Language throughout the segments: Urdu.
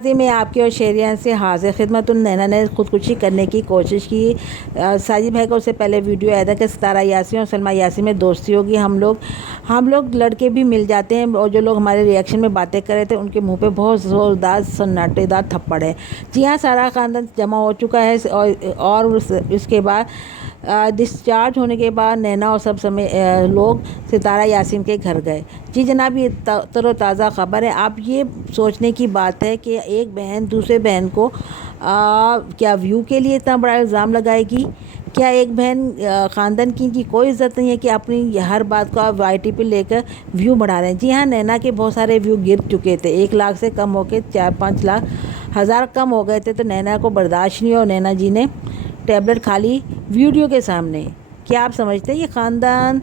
میں آپ کی اور شہریان سے حاضر خدمت نینا نے خودکشی کرنے کی کوشش کی۔ ساجد بھائی کو اس سے پہلے ویڈیو آیا تھا کہ ستارہ یاسین اور سلمیٰ یاسین میں دوستی ہوگی۔ ہم لوگ لڑکے بھی مل جاتے ہیں، اور جو لوگ ہمارے ریئیکشن میں باتیں کر رہے تھے ان کے منہ پہ بہت زوردار سناٹے دار تھپڑ ہے۔ جی ہاں، سارا خاندان جمع ہو چکا ہے اور اس کے بعد ڈسچارج ہونے کے بعد نینا اور سب لوگ ستارہ یاسین کے گھر گئے۔ جی جناب، یہ تر و تازہ خبر ہے۔ آپ یہ سوچنے کی بات ہے کہ ایک بہن دوسرے بہن کو کیا ویو کے لیے اتنا بڑا الزام لگائے گی؟ کیا ایک بہن خاندان کی کوئی عزت نہیں ہے کہ اپنی ہر بات کو آپ وائی ٹی پہ لے کر ویو بڑھا رہے ہیں؟ جی ہاں، نینا کے بہت سارے ویو گر چکے تھے، 1 لاکھ سے کم ہو کے 4-5 لاکھ ہزار کم ہو گئے تھے، تو نینا کو برداشت نہیں، اور نینا جی نے ٹیبلٹ کھا لی ویڈیو کے سامنے۔ کیا آپ سمجھتے ہیں یہ خاندان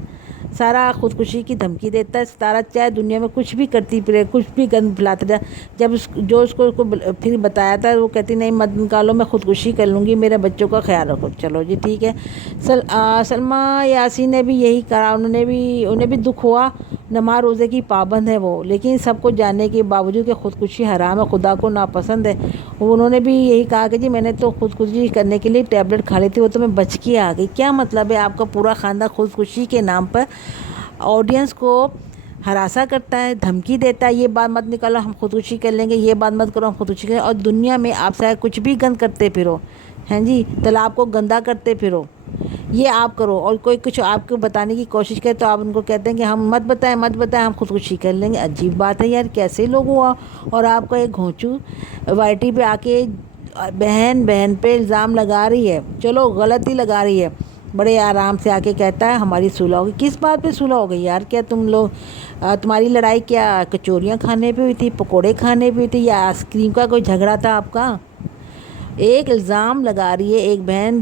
سارا خودکشی کی دھمکی دیتا ہے؟ ستارہ چاہے دنیا میں کچھ بھی کرتی پھرے، کچھ بھی گند پھیلاتا جائے، جب اس کو پھر بتایا تھا وہ کہتی نہیں مت نکالو، میں خودکشی کر لوں گی، میرے بچوں کا خیال رکھو۔ چلو جی ٹھیک ہے۔ سلمیٰ یاسین نے بھی یہی کہا، انہیں بھی دکھ ہوا، نماز روزے کی پابند ہے وہ، لیکن سب کو جاننے کے باوجود کہ خودکشی حرام ہے، خدا کو ناپسند ہے، انہوں نے بھی یہی کہا کہ جی میں نے تو خودکشی کرنے کے لیے ٹیبلٹ کھا لی تھی، وہ تو میں بچ کے آ گئی۔ کیا مطلب ہے؟ آپ کا پورا خاندان خودکشی کے نام پر آڈینس کو ہراساں کرتا ہے، دھمکی دیتا ہے، یہ بات مت نکالو ہم خودکشی کر لیں گے، یہ بات مت کرو ہم خودکشی کریں گے، اور دنیا میں آپ سے کچھ بھی گند کرتے پھرو، ہیں جی، تالاب کو گندا کرتے پھرو، یہ آپ کرو، اور کوئی کچھ آپ کو بتانے کی کوشش کرے تو آپ ان کو کہتے ہیں کہ ہم مت بتائیں ہم خودکشی کر لیں گے۔ عجیب بات ہے یار، کیسے لوگ ہوا؟ اور آپ کا ایک گھونچو وائی ٹی پہ آ کے بہن پہ الزام لگا رہی ہے، چلو غلط ہی لگا رہی ہے، بڑے آرام سے آ کے کہتا ہے ہماری صلح ہوگی۔ کس بات پہ صلح ہو گئی یار؟ کیا تمہاری لڑائی کیا کچوریاں کھانے پہ ہوئی تھی، پکوڑے کھانے پہ ہوئی تھی، یا آئس کریم کا کوئی جھگڑا تھا آپ کا؟ ایک الزام لگا رہی ہے ایک بہن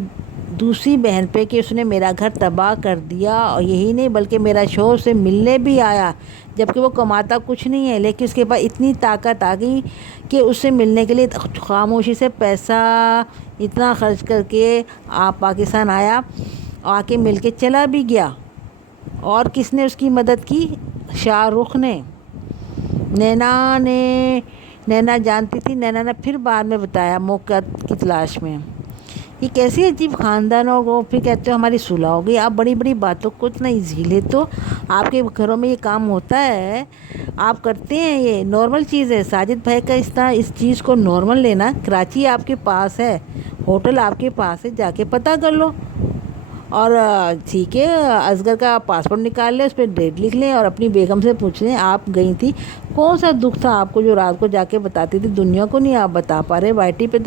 دوسری بہن پہ کہ اس نے میرا گھر تباہ کر دیا، اور یہی نہیں بلکہ میرا شوہر سے ملنے بھی آیا، جبکہ وہ کماتا کچھ نہیں ہے، لیکن اس کے پاس اتنی طاقت آ گئی کہ اس سے ملنے کے لیے خاموشی سے پیسہ اتنا خرچ کر کے آپ پاکستان آیا، آ کے مل کے چلا بھی گیا۔ اور کس نے اس کی مدد کی؟ شاہ رخ نے۔ نینا جانتی تھی، نینا نے پھر بعد میں بتایا موقع کی تلاش میں۔ یہ کیسی عجیب خاندان، اور وہ پھر کہتے ہو ہماری صلح ہو گئی۔ آپ بڑی بڑی باتوں کو اتنا ایزی لے، تو آپ کے گھروں میں یہ کام ہوتا ہے، آپ کرتے ہیں، یہ نارمل چیز ہے۔ ساجد بھائی کا اس چیز کو نارمل لینا، کراچی آپ کے پاس ہے، ہوٹل آپ کے پاس ہے، جا کے پتہ کر لو، اور ٹھیک ہے اصغر کا پاسپورٹ نکال لیں، اس پہ ڈیٹ لکھ لیں، اور اپنی بیگم سے پوچھ لیں آپ گئی تھی، کون سا دکھ تھا آپ کو جو رات کو جا کے بتاتی تھی؟ دنیا کو نہیں آپ بتا پا رہے۔ وائی ٹی پہ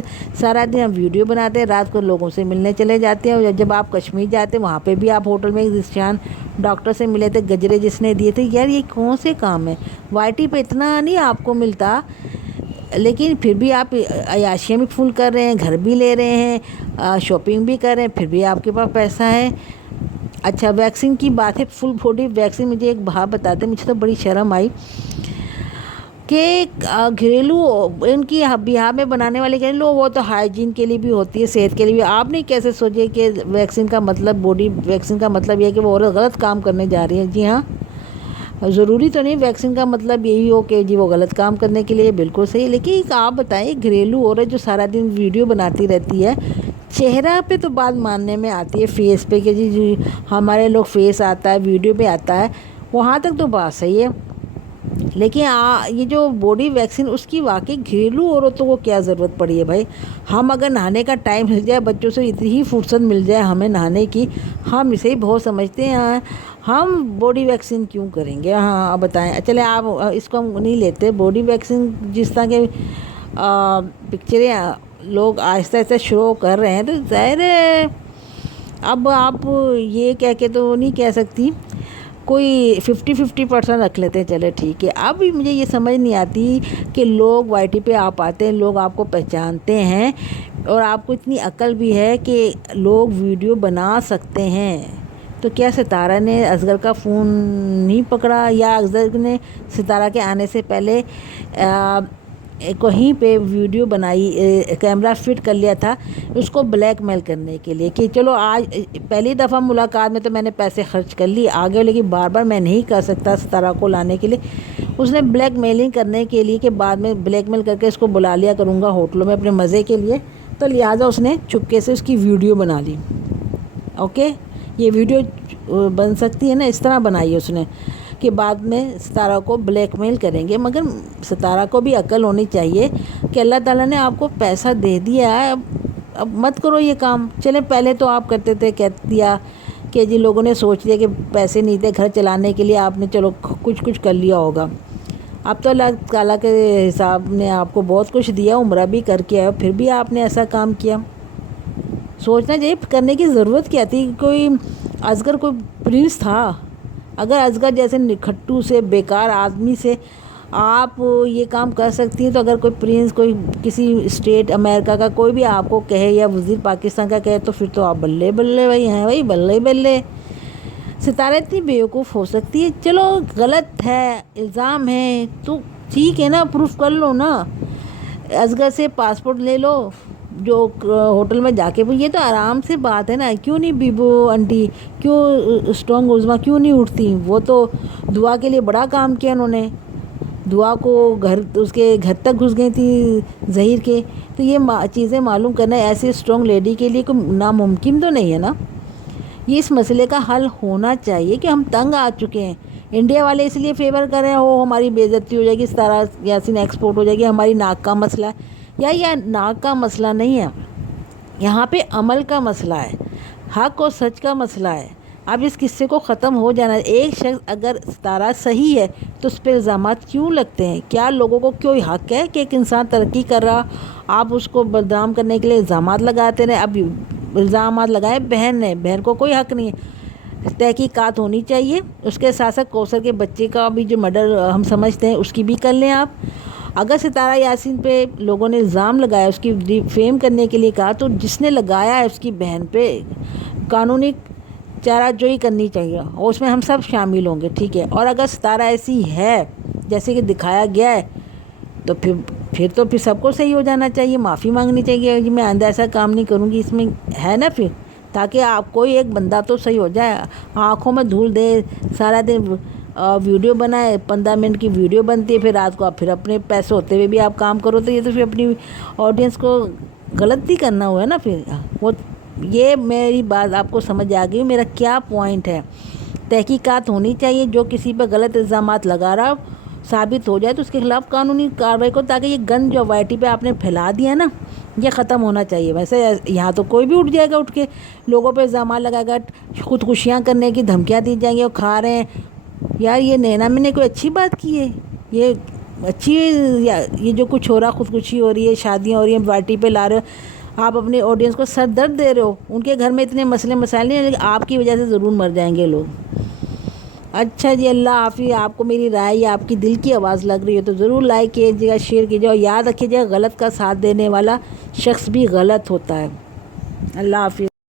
سارا دن ہم ویڈیو بناتے ہیں، رات کو لوگوں سے ملنے چلے جاتے ہیں، اور جب آپ کشمیر جاتے ہیں وہاں پہ بھی آپ ہوٹل میں ذیشان ڈاکٹر سے ملے تھے، گجرے جس نے دیے تھے۔ یار یہ کون سے کام ہے؟ وائی ٹی پہ اتنا نہیں آپ کو ملتا، لیکن پھر بھی آپ عیاشیاں بھی فل کر رہے ہیں، گھر بھی لے رہے ہیں، شاپنگ بھی کر رہے ہیں، پھر بھی آپ کے پاس پیسہ ہے۔ اچھا، ویکسین کی بات ہے، فل باڈی ویکسین، مجھے ایک بات بتاتے، مجھے تو بڑی شرم آئی کہ گھریلو ان کی بہار میں بنانے والے گھریلو، وہ تو ہائیجین کے لیے بھی ہوتی ہے، صحت کے لیے بھی۔ آپ نے کیسے سوچے کہ ویکسین کا مطلب باڈی ویکسین کا مطلب یہ ہے کہ وہ عورت غلط کام کرنے جا رہی ہے؟ جی ہاں، ضروری تو نہیں ویکسین کا مطلب یہی ہو کہ جی وہ غلط کام کرنے کے لیے، بالکل صحیح، لیکن آپ بتائیں گھریلو عورت جو سارا دن ویڈیو بناتی رہتی ہے، چہرہ پہ تو بات ماننے میں آتی ہے، فیس پہ کہ جی ہمارے لوگ فیس آتا ہے، ویڈیو پہ آتا ہے، وہاں تک تو بات صحیح ہے، لیکن یہ جو باڈی ویکسین اس کی واقعی گھریلو عورتوں کو کیا ضرورت پڑی ہے بھائی؟ ہم اگر نہانے کا ٹائم مل جائے، بچوں سے اتنی ہی فرصت مل جائے ہمیں نہانے کی، ہم اسے ہی بہت سمجھتے ہیں، ہم باڈی ویکسین کیوں کریں گے؟ ہاں آپ بتائیں، چلے آپ اس کو ہم نہیں لیتے باڈی ویکسین، جس طرح کے پکچریں لوگ آہستہ آہستہ شروع کر رہے ہیں، تو ظاہر ہے اب آپ یہ کہہ کے تو نہیں کہہ سکتی، کوئی 50% رکھ لیتے ہیں، چلے ٹھیک ہے۔ اب مجھے یہ سمجھ نہیں آتی کہ لوگ وائی ٹی پہ آپ آتے ہیں، لوگ آپ کو پہچانتے ہیں، اور آپ کو اتنی عقل بھی ہے کہ لوگ ویڈیو بنا سکتے ہیں، تو کیا ستارہ نے اصغر کا فون نہیں پکڑا، یا اصغر نے ستارہ کے آنے سے پہلے کہیں پہ ویڈیو بنائی، کیمرہ فٹ کر لیا تھا اس کو بلیک میل کرنے کے لیے کہ چلو آج پہلی دفعہ ملاقات میں تو میں نے پیسے خرچ کر لی، آگے لیکن بار بار میں نہیں کر سکتا ستارہ کو لانے کے لیے۔ اس نے بلیک میلنگ کرنے کے لیے کہ بعد میں بلیک میل کر کے اس کو بلا لیا کروں گا ہوٹلوں میں اپنے مزے کے لیے، تو لہٰذا اس نے چپکے سے اس کی ویڈیو بنا لی۔ اوکے، یہ ویڈیو بن سکتی ہے نا، اس طرح بنائی اس نے کہ بعد میں ستارہ کو بلیک میل کریں گے۔ مگر ستارہ کو بھی عقل ہونی چاہیے کہ اللہ تعالیٰ نے آپ کو پیسہ دے دیا ہے، اب مت کرو یہ کام۔ چلیں پہلے تو آپ کرتے تھے، کہہ دیا کہ جی لوگوں نے سوچ لیا کہ پیسے نہیں تھے گھر چلانے کے لیے، آپ نے چلو کچھ کر لیا ہوگا۔ اب تو اللہ تعالیٰ کے حساب نے آپ کو بہت کچھ دیا، عمرہ بھی کر کے آئے، پھر بھی آپ نے ایسا کام کیا۔ سوچنا چاہیے کرنے کی ضرورت کیا تھی۔ کوئی اصغر کوئی پرنس تھا؟ اگر اصغر جیسے نکھٹو سے بیکار آدمی سے آپ یہ کام کر سکتی ہیں تو اگر کوئی پرنس، کوئی کسی اسٹیٹ امریکہ کا کوئی بھی آپ کو کہے یا وزیر پاکستان کا کہے تو پھر تو آپ بلے بلے بھائی ہیں، بھائی بلے بلے۔ ستارہ اتنی بیوقوف ہو سکتی ہے؟ چلو غلط ہے، الزام ہے تو ٹھیک ہے نا، پروف کر لو نا، اصغر سے پاسپورٹ لے لو، جو ہوٹل میں جا کے، یہ تو آرام سے بات ہے نا۔ کیوں نہیں بیبو انٹی، کیوں اسٹرانگ عظمیٰ کیوں نہیں اٹھتی؟ وہ تو دعا کے لیے بڑا کام کیا انہوں نے، دعا کو اس کے گھر تک گھس گئی تھی ظہیر کے۔ تو یہ چیزیں معلوم کرنا ایسی اسٹرانگ لیڈی کے لیے کوئی ناممکن تو نہیں ہے نا۔ یہ اس مسئلے کا حل ہونا چاہیے کہ ہم تنگ آ چکے ہیں۔ انڈیا والے اس لیے فیور کر رہے ہیں، وہ ہماری بے عزتی ہو جائے گی، ستارہ یاسین ایکسپورٹ ہو جائے گی، ہماری ناک کا مسئلہ ہے۔ یا یہ ناک کا مسئلہ نہیں ہے، یہاں پہ عمل کا مسئلہ ہے، حق اور سچ کا مسئلہ ہے۔ اب اس قصے کو ختم ہو جانا ہے۔ ایک شخص اگر ستارہ صحیح ہے تو اس پہ الزامات کیوں لگتے ہیں؟ کیا لوگوں کو کوئی حق ہے کہ ایک انسان ترقی کر رہا آپ اس کو بدنام کرنے کے لیے الزامات لگاتے رہے؟ اب الزامات لگائے بہن نے، بہن کو کوئی حق نہیں ہے۔ تحقیقات ہونی چاہیے، اس کے ساتھ ساتھ کوثر کے بچے کا بھی جو مرڈر ہم سمجھتے ہیں اس کی بھی کر لیں آپ۔ اگر ستارہ یاسین پہ لوگوں نے الزام لگایا، اس کی فیم کرنے کے لیے کہا، تو جس نے لگایا ہے اس کی بہن پہ قانونی چارہ جوئی کرنی چاہیے، اور اس میں ہم سب شامل ہوں گے، ٹھیک ہے۔ اور اگر ستارہ ایسی ہے جیسے کہ دکھایا گیا ہے تو پھر سب کو صحیح ہو جانا چاہیے، معافی مانگنی چاہیے کہ میں آئندہ ایسا کام نہیں کروں گی، اس میں ہے نا پھر، تاکہ آپ کوئی ایک بندہ تو صحیح ہو جائے۔ آنکھوں میں دھول دے، سارا دن ویڈیو بنائے، 15 منٹ کی ویڈیو بنتی ہے، پھر رات کو آپ پھر اپنے پیسے ہوتے ہوئے بھی آپ کام کرو، تو یہ تو پھر اپنی آڈینس کو غلط ہی کرنا ہوا ہے نا پھر وہ۔ یہ میری بات آپ کو سمجھ آ گئی، میرا کیا پوائنٹ ہے؟ تحقیقات ہونی چاہیے، جو کسی پہ غلط الزامات لگا رہا ثابت ہو جائے تو اس کے خلاف قانونی کارروائی کو، تاکہ یہ گن جو وائی ٹی پہ آپ نے پھیلا دیا نا، یہ ختم ہونا چاہیے۔ ویسے یہاں تو کوئی بھی اٹھ جائے گا، اٹھ کے لوگوں پہ الزامات لگائے گا، خودکشیاں کرنے کی دھمکیاں دی جائیں گی، اور کھا رہے ہیں۔ یار یہ نینا میں نے کوئی اچھی بات کی ہے؟ یہ اچھی یہ جو کچھ ہو رہا، خودکشی ہو رہی ہے، شادیاں ہو رہی ہیں، وائی ٹی پہ لا رہے ہو، آپ اپنے آڈینس کو سر درد دے رہے ہو۔ ان کے گھر میں اتنے مسئلے مسائل نہیں ہیں، لیکن آپ کی وجہ سے ضرور مر جائیں گے لوگ۔ اچھا جی، اللہ حافظ۔ آپ کو میری رائے یا آپ کی دل کی آواز لگ رہی ہے تو ضرور لائک کیجیے گا، شیئر کیجیے، اور یاد رکھیے غلط کا ساتھ دینے والا شخص بھی غلط ہوتا ہے۔ اللہ حافظ۔